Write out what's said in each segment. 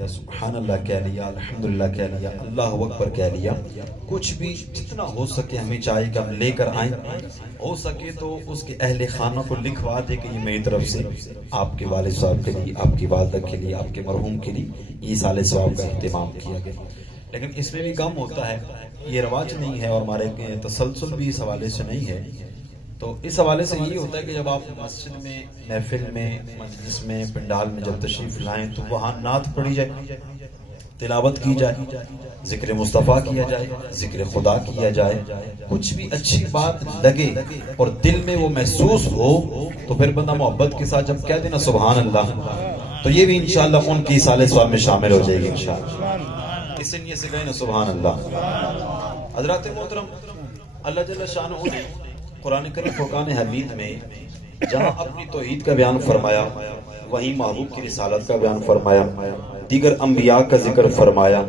یا سبحان اللہ کہہ لیا، الحمدللہ کہہ لیا، اللہ اکبر کہہ لیا، کچھ بھی جتنا ہو سکے ہمیں چاہیے کہ ہم لے کر آئیں، ہو سکے تو اس کے اہل خانہ کو لکھوا دے کہ یہ میری طرف سے آپ کے والد صاحب کے لیے، آپ کی والدہ کے لیے، آپ کے مرحوم کے لیے یہ سال ثواب کا اہتمام کیا گیا۔ لیکن اس میں بھی کم ہوتا ہے، یہ رواج نہیں ہے اور ہمارے تسلسل بھی اس حوالے سے نہیں ہے۔ تو اس حوالے سے یہ ہوتا ہے کہ جب آپ مسجد میں، محفل میں، مجلس میں، پنڈال میں جب تشریف لائیں تو وہاں نعت پڑھی جائے، تلاوت کی جائے، ذکر مصطفیٰ کیا جائے، ذکر خدا کیا جائے، کچھ بھی اچھی بات لگے اور دل میں وہ محسوس ہو تو پھر بندہ محبت کے ساتھ جب کہہ دینا سبحان اللہ، تو یہ بھی انشاءاللہ ان کی سال ثواب میں شامل ہو جائے گی انشاءاللہ۔ اس نیت سے کہنا سبحان اللہ۔ حضرات محترم، اللہ جل شانہ نے قرآن کریم فرقان حمید میں جہاں اپنی توحید کا بیان فرمایا، وہیں محبوب کی رسالت کا بیان فرمایا، دیگر انبیاء کا ذکر فرمایا،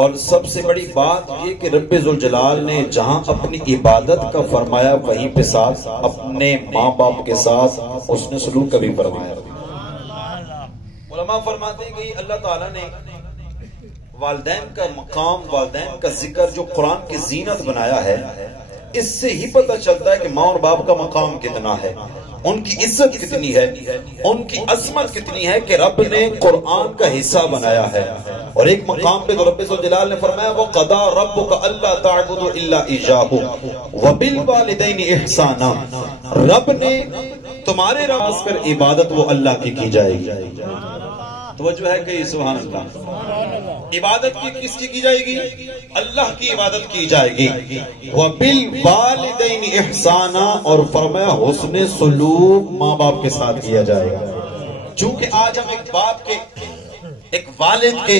اور سب سے بڑی بات یہ کہ رب ذوالجلال نے جہاں اپنی عبادت کا فرمایا وہیں پہ ساتھ اپنے ماں باپ کے ساتھ اس نے سلوک کا بھی فرمایا۔ علماء فرماتے ہیں کہ اللہ تعالیٰ نے والدین کا مقام، والدین کا ذکر جو قرآن کی زینت بنایا ہے، اس سے ہی پتہ چلتا ہے کہ ماں اور باپ کا مقام کتنا ہے، ان کی عزت کتنی ہے، ان کی عظمت کتنی ہے کہ رب نے قرآن کا حصہ بنایا ہے۔ اور ایک مقام پہ تو رب ذوالجلال نے فرمایا وَقَضَىٰ رَبُّكَ أَلَّا تَعْبُدُوا إِلَّا إِيَّاهُ وَبِالْوَالِدَيْنِ إِحْسَانًا، رب نے تمہارے راز کر عبادت وہ اللہ کی جائے گی۔ توجہ ہے کہ سبحان اللہ، عبادت کس کی جائے گی؟ اللہ کی عبادت کی جائے گی۔ وَبِالْوَالِدَيْنِ إِحْسَانًا، اور فرمایا حسن سلوک ماں باپ کے ساتھ کیا جائے گا۔ چونکہ آج ہم ایک باپ کے، ایک والد کے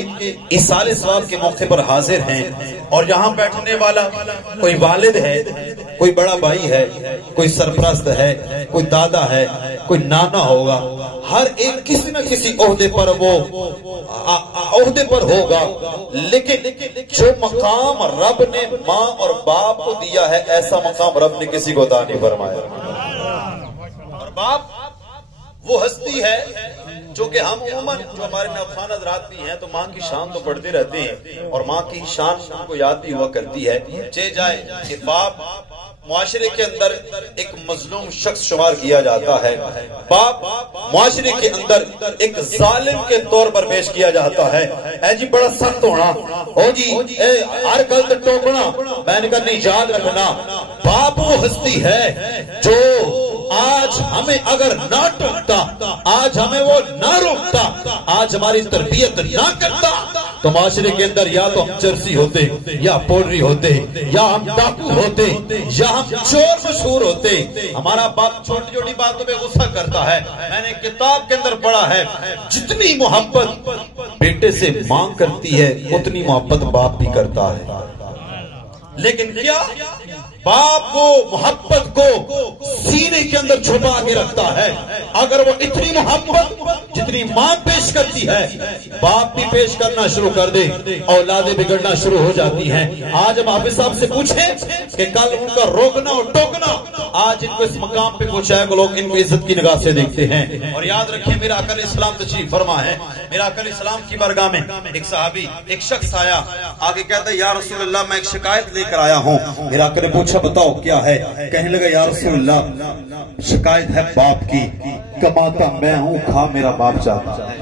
ایصال ثواب کے موقع پر حاضر ہیں، اور یہاں بیٹھنے والا کوئی والد ہے، کوئی بڑا بھائی ہے، کوئی سرپرست ہے، کوئی دادا ہے، کوئی نانا ہوگا، ہر ایک کسی نہ کسی عہدے پر وہ عہدے پر ہوگا، لیکن جو مقام رب نے ماں اور باپ کو دیا ہے ایسا مقام رب نے کسی کو عطا نہیں فرمایا۔ اور باپ وہ ہستی ہے جو کہ ہم عموماً جو ہمارے نوخان حضرات بھی ہیں تو ماں کی شان تو پڑھتے رہتے ہیں، اور ماں کی شان ہم کو یاد بھی ہوا کرتی ہے، چہ جائے کہ باپ معاشرے کے اندر ایک مظلوم شخص شمار کیا جاتا ہے، باپ معاشرے کے اندر ایک ظالم کے طور پر پیش کیا جاتا ہے، اے جی بڑا سخت ہونا، او جی اے ہر غلط ٹوکنا، میں نے کہا نہیں، یاد رکھنا باپ وہ ہستی ہے جو آج ہمیں اگر نہ ٹوکتا، آج ہمیں وہ نہ روکتا، آج ہماری تربیت نہ کرتا تو معاشرے کے اندر یا تو ہم چرسی ہوتے، یا پولری ہوتے، یا ہم ڈاکو ہوتے، یا ہم چور مشہور ہوتے۔ ہمارا باپ چھوٹی چھوٹی باتوں پہ غصہ کرتا ہے۔ میں نے کتاب کے اندر پڑھا ہے جتنی محبت بیٹے سے ماں کرتی ہے اتنی محبت باپ بھی کرتا ہے، لیکن کیا باپ کو محبت کو سینے کے اندر چھپا کے رکھتا ہے۔ اگر وہ اتنی محبت جتنی ماں پیش کرتی ہے باپ بھی پیش کرنا شروع کر دے، اولادیں بگڑنا شروع ہو جاتی ہیں۔ آج ہم حافظ صاحب سے پوچھیں کہ کل ان کا روکنا اور ٹوکنا آج ان کو اس مقام پہ پہنچایا کہ لوگ ان کو عزت کی نگاہ سے دیکھتے ہیں۔ اور یاد رکھیں میرا آقا علیہ السلام تشریف فرما ہے، میرا آقا علیہ السلام کی بارگاہ میں ایک صحابی، ایک شخص آیا، آگے کہتا ہے یا رسول اللہ میں ایک شکایت لے کر آیا ہوں۔ میرا آقا نے پوچھا بتاؤ کیا ہے؟ کہنے لگا یا رسول اللہ شکایت ہے باپ کی، کماتا میں ہوں، کھا میرا باپ چاہتا ہے۔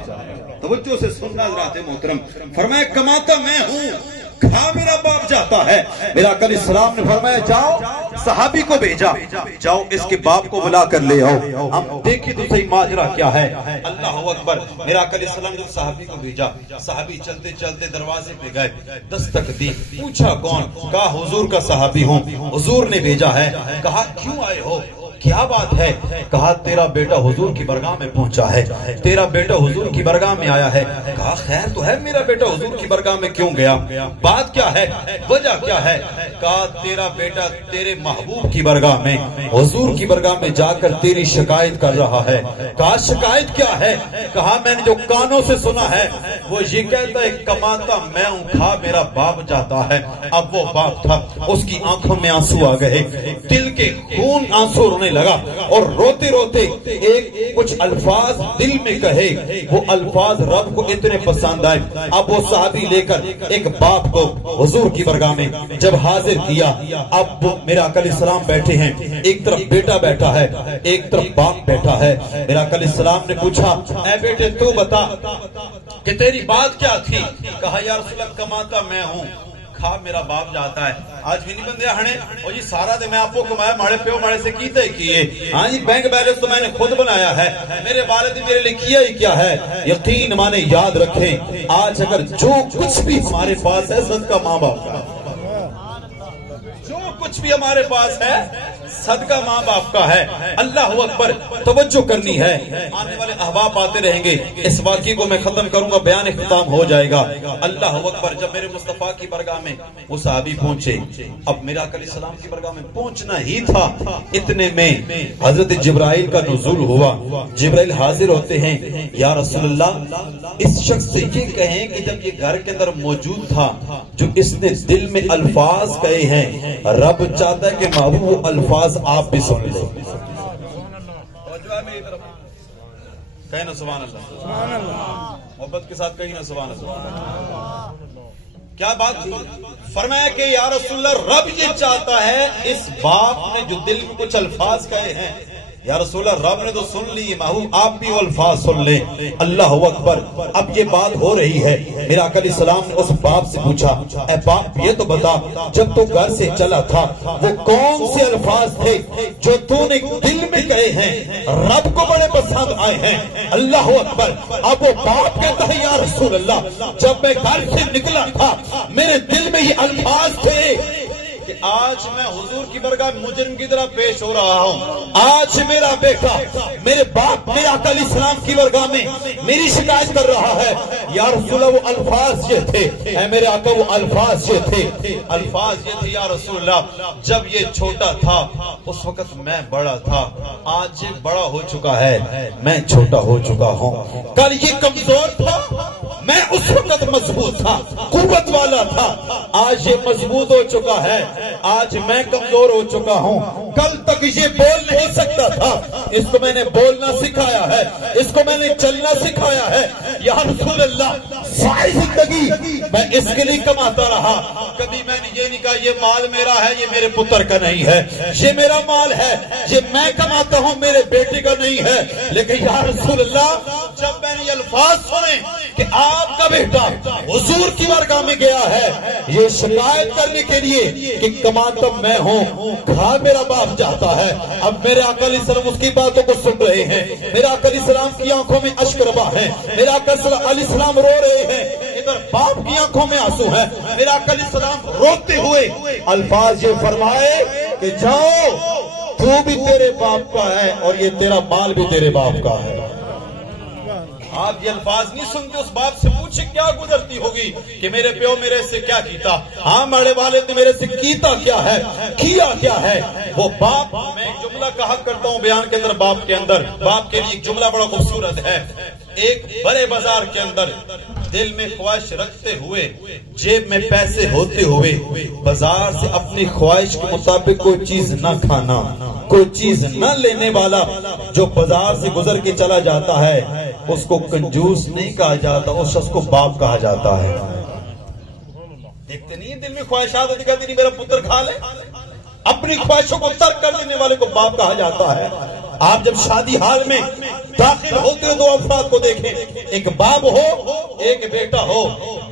توجہ سے سننا حضرات محترم، فرمایا کماتا میں ہوں، کھا میرا باپ چاہتا ہے۔ میرا آقا علیہ السلام نے فرمایا جاؤ، صحابی کو بھیجا، جاؤ اس کے باپ کو بلا کر لے آؤ، ہم دیکھیں تو صحیح ماجرا کیا ہے۔ اللہ اکبر، میرا آقا علیہ السلام نے صحابی کو بھیجا، صحابی چلتے چلتے دروازے پہ گئے، دستک دی، پوچھا کون؟ کہا حضور کا صحابی ہوں، حضور نے بھیجا ہے۔ کہا کیوں آئے ہو؟ کیا بات ہے؟ کہا تیرا بیٹا حضور کی برگاہ میں پہنچا ہے، تیرا بیٹا حضور کی برگاہ میں آیا ہے۔ کہا خیر تو ہے، میرا بیٹا حضور کی برگاہ میں کیوں گیا؟ بات کیا ہے؟ وجہ کیا ہے؟ کہا تیرا بیٹا تیرے محبوب کی برگاہ میں، حضور کی برگاہ میں جا کر تیری شکایت کر رہا ہے۔ کہا شکایت کیا ہے؟ کہا میں نے جو کانوں سے سنا ہے وہ یہ کہتا ہے کماتا میں ہوں، کھا میرا باپ جاتا ہے۔ اب وہ باپ تھا، اس کی آنکھوں میں آنسو آ گئے، دل کے خون آنسو رونے لگا اور روتے روتے ایک کچھ الفاظ دل میں کہے، وہ الفاظ رب کو اتنے پسند آئے۔ اب وہ صحابی لے کر ایک باپ کو حضور کی برگاہ میں جب حاضر کیا، اب میرا آقا علیہ السلام بیٹھے ہیں، ایک طرف بیٹا بیٹھا ہے، ایک طرف باپ بیٹھا ہے۔ میرا آقا علیہ السلام نے پوچھا، اے بیٹے تو بتا کہ تیری بات کیا تھی؟ کہا یا رسول اللہ کماتا میں ہوں، کھا میرا باپ جاتا ہے۔ آج بھی نہیں بندے ہنے اور یہ سارا دے میں آپ کو کمایا، ماڑے پیو ماڑے سے کیتے کیے، ہاں جی بینک بیلنس تو میں نے خود بنایا ہے، میرے والد میرے لئے کیا ہی کیا ہے۔ یقین مانے یاد رکھیں، آج اگر جو کچھ بھی ہمارے پاس ہے صدقہ ماں باپ کا، جو کچھ بھی ہمارے پاس ہے صدقہ ماں باپ کا ہے۔ اللہ اکبر، توجہ کرنی ہے۔ آنے والے احباب آتے رہیں گے، اس واقعے کو میں ختم کروں گا، بیان اختتام ہو جائے گا۔ اللہ اکبر، جب میرے مصطفیٰ کی برگاہ میں وہ صحابی پہنچے، اب میرا آقا علیہ السلام کی برگاہ میں پہنچنا ہی تھا، اتنے میں حضرت جبرائیل کا نزول ہوا۔ جبرائیل حاضر ہوتے ہیں، یا رسول اللہ اس شخص سے یہ کہیں کہ جب یہ گھر کے اندر موجود تھا، جو اس نے دل میں الفاظ کہے ہیں، رب چاہتا ہے کہ محبوب وہ الفاظ آپ بھی سن لیں۔ کہیں نا سبحان اللہ، محبت کے ساتھ کہیں نا سبحان اللہ۔ کیا بات تھی؟ فرمایا کہ یا رسول اللہ رب یہ چاہتا ہے اس باپ نے جو دل میں کچھ الفاظ کہے ہیں، یا رسول اللہ رب نے تو سن لی، محبوب آپ بھی وہ الفاظ سن لیں۔ اللہ اکبر، اب یہ بات ہو رہی ہے۔ میرا آقا علیہ السلام نے اس باپ سے پوچھا، اے باپ یہ تو بتا جب تو گھر سے چلا تھا وہ کون سے الفاظ تھے جو تو نے دل میں کہے ہیں، رب کو بڑے پسند آئے ہیں؟ اللہ اکبر، اب وہ باپ کہتا ہے یا رسول اللہ جب میں گھر سے نکلا تھا میرے دل میں یہ الفاظ تھے کہ آج میں حضور کی برگاہ مجرم کی طرح پیش ہو رہا ہوں، آج میرا بیٹا میرے باپ میرے آقا علیہ السلام کی برگاہ میں میری شکایت کر رہا ہے۔ یا رسول اللہ وہ الفاظ یہ تھے، اے میرے آقا وہ الفاظ یہ تھے، الفاظ یہ تھے یا رسول اللہ جب یہ چھوٹا تھا اس وقت میں بڑا تھا، آج یہ بڑا ہو چکا ہے میں چھوٹا ہو چکا ہوں، کل یہ کمزور تھا میں اس وقت مضبوط تھا قوت والا تھا، آج یہ مضبوط ہو چکا ہے، آج میں کمزور ہو چکا ہوں، کل تک یہ بول نہیں سکتا تھا، اس کو میں نے بولنا سکھایا ہے، اس کو میں نے چلنا سکھایا ہے۔ یا رسول اللہ ساری زندگی میں اس کے لیے کماتا رہا، کبھی میں نے یہ نہیں کہا یہ مال میرا ہے یہ میرے پتر کا نہیں ہے، یہ میرا مال ہے یہ میں کماتا ہوں میرے بیٹے کا نہیں ہے، لیکن یا رسول اللہ جب میں نے یہ الفاظ سنے کہ آپ کا بیٹا حضور کی بارگاہ میں گیا ہے یہ شکایت کرنے کے لیے کہ کماتا میں ہوں، کھا میرا باپ چاہتا ہے، اب میرے آقا علیہ السلام اس کی باتوں کو سن رہے ہیں، میرے آقا علیہ السلام کی آنکھوں میں اشک روا ہے، میرے آقا علیہ السلام رو رہے ہیں، ادھر باپ کی آنکھوں میں آنسو ہے، میرے آقا علیہ السلام روتے ہوئے الفاظ یہ فرمائے کہ جاؤ تو بھی تیرے باپ کا ہے اور یہ تیرا مال بھی تیرے باپ کا ہے۔ آپ یہ الفاظ نہیں سنتے، اس باپ سے پوچھے کیا گزرتی ہوگی کہ میرے پیو میرے سے کیا کیتا، ہاں ماڑے والد نے میرے سے کیتا کیا ہے، کیا کیا ہے۔ وہ باپ، میں ایک جملہ کہا کرتا ہوں بیان کے اندر، باپ کے اندر باپ کے لیے ایک جملہ بڑا خوبصورت ہے۔ ایک بڑے بازار کے اندر دل میں خواہش رکھتے ہوئے جیب میں پیسے ہوتے ہوئے بازار سے اپنی خواہش کے مطابق کوئی چیز نہ کھانا، کوئی چیز نہ لینے والا جو بازار سے گزر کے چلا جاتا ہے اس کو کنجوس نہیں کہا جاتا، اس شخص کو باپ کہا جاتا ہے۔ دیکھتے نہیں دل میں خواہشات ہوتی، کہتے نہیں میرا پتر کھا لے، اپنی خواہشوں کو ترک کر دینے والے کو باپ کہا جاتا ہے۔ آپ جب شادی حال میں داخل ہوتے ہیں دو افراد کو دیکھیں، ایک باپ ہو ایک بیٹا ہو،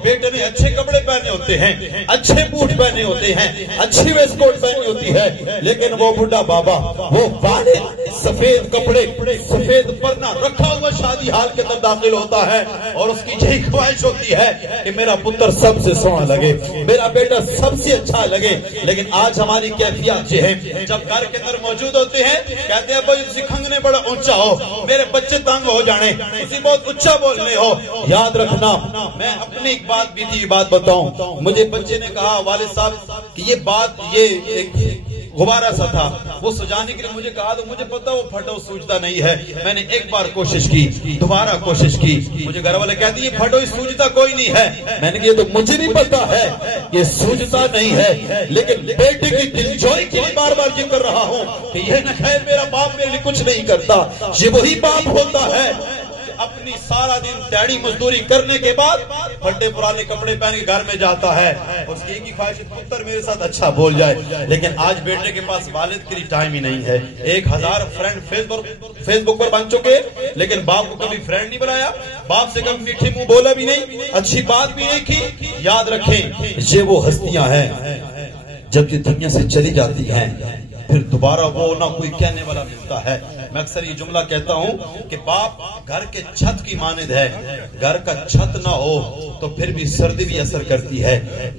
بیٹے نے اچھے کپڑے پہنے ہوتے ہیں، اچھے بوٹ پہنے ہوتے ہیں، اچھی ویسٹ کوٹ پہنی ہوتی ہے، لیکن وہ بڑھا بابا وہ والد سفید کپڑے سفید پرنا رکھا ہوا شادی حال کے اندر داخل ہوتا ہے اور اس کی یہی خواہش ہوتی ہے کہ میرا پتر سب سے سونا لگے، میرا بیٹا سب سے اچھا لگے۔ لیکن آج ہماری کیفیت یہ ہے، جب گھر کے اندر موجود ہوتے ہیں کہتے ہیں بھائی تسی کھنگنے بڑا اونچا ہو، میرے بچے تنگ ہو جانے، تسی بہت اونچا بولنے ہو۔ یاد رکھنا، میں اپنی ایک بات بھی تھی بات بتاؤں، مجھے بچے نے کہا والد صاحب کہ یہ بات یہ غبارہ سا تھا، وہ سجانے کے لیے مجھے کہا تو مجھے پتا وہ پھٹو سوجتا نہیں ہے. میں نے ایک بار کوشش کی، دوبارہ کوشش کی، مجھے گھر والے کہتے ہیں یہ پھٹو سوجتا کوئی نہیں ہے. میں نے کہا تو مجھے بھی پتا ہے یہ سوجتا نہیں ہے، لیکن بیٹے کی دلجوئی کے لیے بار بار یہ کر رہا ہوں کہ یہ نہ خیر میرا باپ میرے لیے کچھ نہیں کرتا. یہ وہی باپ ہوتا ہے اپنی سارا دن دیہڑی مزدوری کرنے کے بعد پھٹے پرانے کپڑے پہن کے گھر میں جاتا ہے. اس کی ایک ہی خواہش پتر میرے ساتھ اچھا بول جائے. لیکن آج بیٹے کے پاس والد کے لیے ٹائم ہی نہیں ہے. 1000 فرینڈ فیس بک پر بن چکے، لیکن باپ کو کبھی فرینڈ نہیں بنایا، باپ سے کبھی میٹھے منہ بولا بھی نہیں، اچھی بات بھی نہیں کی. یاد رکھیں یہ وہ ہستیاں ہیں جب یہ دنیا سے چلی جاتی ہیں پھر دوبارہ وہ نہ کوئی کہنے والا ملتا ہے. میں اکثر یہ جملہ کہتا ہوں کہ باپ گھر کے چھت کی مانند ہے. گھر کا چھت نہ ہو تو پھر بھی سردی بھی اثر کرتی ہے،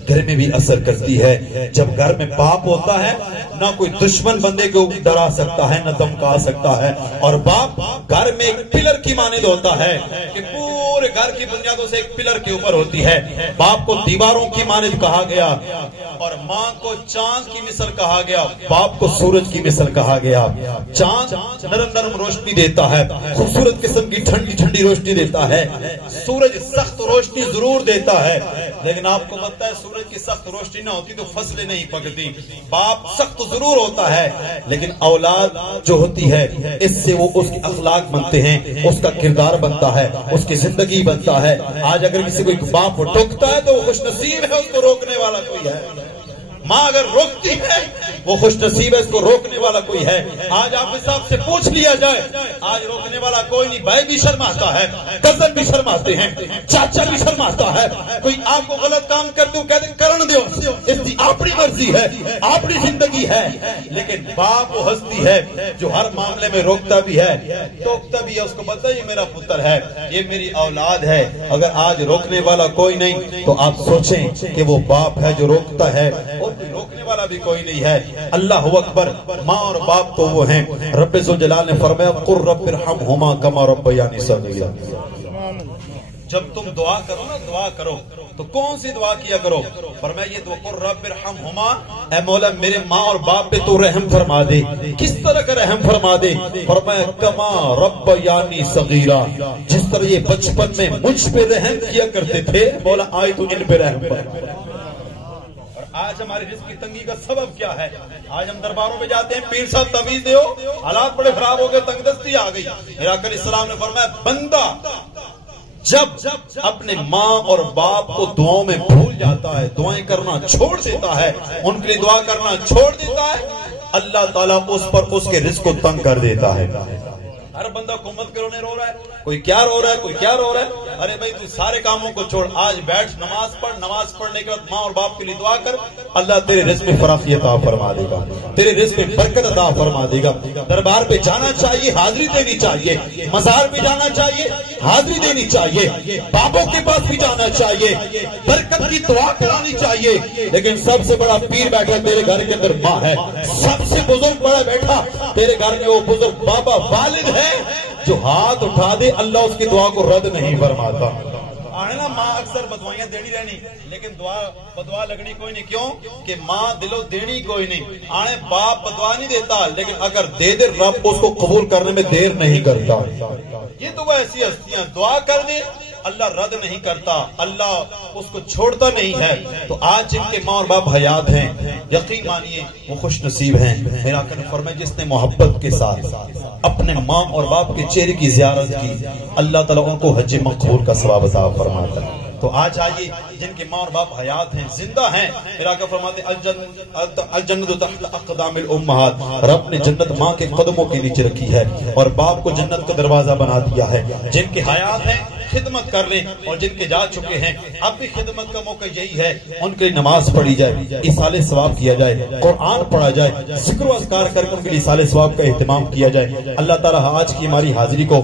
گرمی بھی اثر کرتی ہے. جب گھر میں باپ ہوتا ہے نہ کوئی دشمن بندے کو ڈرا سکتا ہے، نہ دمکا سکتا ہے. اور باپ گھر میں ایک پلر کی مانند ہوتا ہے کہ پورے گھر کی بنیادوں سے ایک پلر کے اوپر ہوتی ہے. باپ کو دیواروں کی مانند کہا گیا اور ماں کو چاند کی مثل کہا گیا، باپ کو سورج کی مثل کہا گیا. چاند نرم روشنی دیتا ہے، خوبصورت قسم کی ٹھنڈی ٹھنڈی روشنی دیتا ہے. سورج سخت روشنی ضرور دیتا ہے، لیکن آپ کو پتہ ہے سورج کی سخت روشنی نہ ہوتی تو فصلیں نہیں پکتی. باپ سخت ضرور ہوتا ہے، لیکن اولاد جو ہوتی ہے اس سے وہ اس کے اخلاق بنتے ہیں، اس کا کردار بنتا ہے، اس کی زندگی بنتا ہے. آج اگر کسی کو باپ ٹوکتا ہے تو وہ خوش نصیب ہے، اس کو روکنے والا کوئی ہے. ماں اگر روکتی ہے وہ خوش نصیب ہے، اس کو روکنے والا کوئی ہے. آج آپ صاحب سے پوچھ لیا جائے، آج روکنے والا کوئی نہیں. بھائی بھی شرماتا ہے، کزن بھی شرماتے ہیں، چاچا بھی شرماتا ہے. کوئی آپ کو غلط کام کر دو کہتے کرن دیو، اس کی اپنی مرضی ہے، اپنی زندگی ہے. لیکن باپ وہ ہستی ہے جو ہر معاملے میں روکتا بھی ہے، ٹوکتا بھی ہے. اس کو پتہ ہے یہ میرا پتر ہے، یہ میری اولاد ہے. اگر آج روکنے والا کوئی نہیں تو آپ سوچیں کہ وہ باپ ہے جو روکتا ہے، اور روکنے والا بھی کوئی نہیں ہے. اللہ اکبر. ماں اور باپ تو وہ ہیں. رب ذوالجلال نے فرمایا قل رب ارحمہما کما ربیانی صغیرا. جب تم دعا کرو نا، دعا کرو تو کون سی دعا کیا کرو؟ فرمایا یہ دعا قل رب ارحمہما، اے مولا میرے ماں اور باپ پہ تو رحم فرما دے. کس طرح کا رحم فرما دے؟ فرمایا کما ربیانی صغیرا، جس طرح یہ بچپن میں مجھ پہ رحم کیا کرتے تھے مولا آئے تو ان پہ رحم فرما. آج ہماری رزق کی تنگی کا سبب کیا ہے؟ آج ہم درباروں میں جاتے ہیں، پیر صاحب تعویذ دیو، حالات بڑے خراب ہو گئے، تنگ دستی آ گئی. میرا علیہ السلام نے فرمایا بندہ جب اپنے ماں اور باپ کو دعاؤں میں بھول جاتا ہے، دعائیں کرنا چھوڑ دیتا ہے، ان کے لیے دعا کرنا چھوڑ دیتا ہے، اللہ تعالیٰ اس پر اس کے رزق کو تنگ کر دیتا ہے. ہر بندہ حکومت کے رونے رو رہا ہے، کوئی کیا رو رہا ہے، کوئی کیا رو رہا ہے. ارے بھائی تو سارے کاموں کو چھوڑ، آج بیٹھ نماز پڑھ، نماز پڑھنے کے بعد ماں اور باپ کے لیے دعا کر، اللہ تیرے رزق میں فراخی عطا فرما دے گا، تیرے رزق میں برکت عطا فرما دے گا. دربار پہ جانا چاہیے، حاضری دینی چاہیے، مزار پہ جانا چاہیے، حاضری دینی چاہیے، بابوں کے پاس بھی جانا چاہیے، برکت کی دعا کرانی چاہیے. لیکن سب سے بڑا پیر بیٹھا تیرے گھر کے اندر ماں ہے، سب سے بزرگ بڑا بیٹھا تیرے گھر میں وہ بزرگ بابا والد ہے جو ہاتھ اٹھا دے اللہ اس کی دعا کو رد نہیں فرماتا. آنے نا ماں اکثر بدوائیاں دینی رہنی، لیکن بدعا لگنی کوئی نہیں. کیوں کہ ماں دلو دینی کوئی نہیں. آنے باپ بدعا نہیں دیتا، لیکن اگر دے دے رب اس کو قبول کرنے میں دیر نہیں کرتا. یہ تو وہ ایسی ہستیاں دعا کر دے اللہ رد نہیں کرتا، اللہ اس کو چھوڑتا نہیں ہے. تو آج جن کے ماں اور باپ حیات ہیں یقین مانیے وہ خوش نصیب ہیں. میرا آقا نے فرمایا جس نے محبت کے ساتھ اپنے ماں اور باپ کے چہرے کی زیارت کی اللہ تعالیٰ ان کو حج مقبول کا ثواب عطا فرماتا ہے. تو آج آئیے جن کے ماں اور باپ حیات ہیں، زندہ ہیں، میرا آقا فرماتے الجنت تحت اقدام الامہات، رب نے جنت ماں کے قدموں کے نیچے رکھی ہے اور باپ کو جنت کا دروازہ بنا دیا ہے. جن کے حیات ہیں خدمت کر لیں، اور جن کے جا چکے ہیں اب بھی خدمت کا موقع یہی ہے، ان کے نماز پڑھی جائے، ایصال ثواب کیا جائے، قرآن پڑھا جائے، ذکر و اذکار کر کے ان کے لیے ایصال ثواب کا اہتمام کیا جائے. اللہ تعالیٰ آج کی ہماری حاضری کو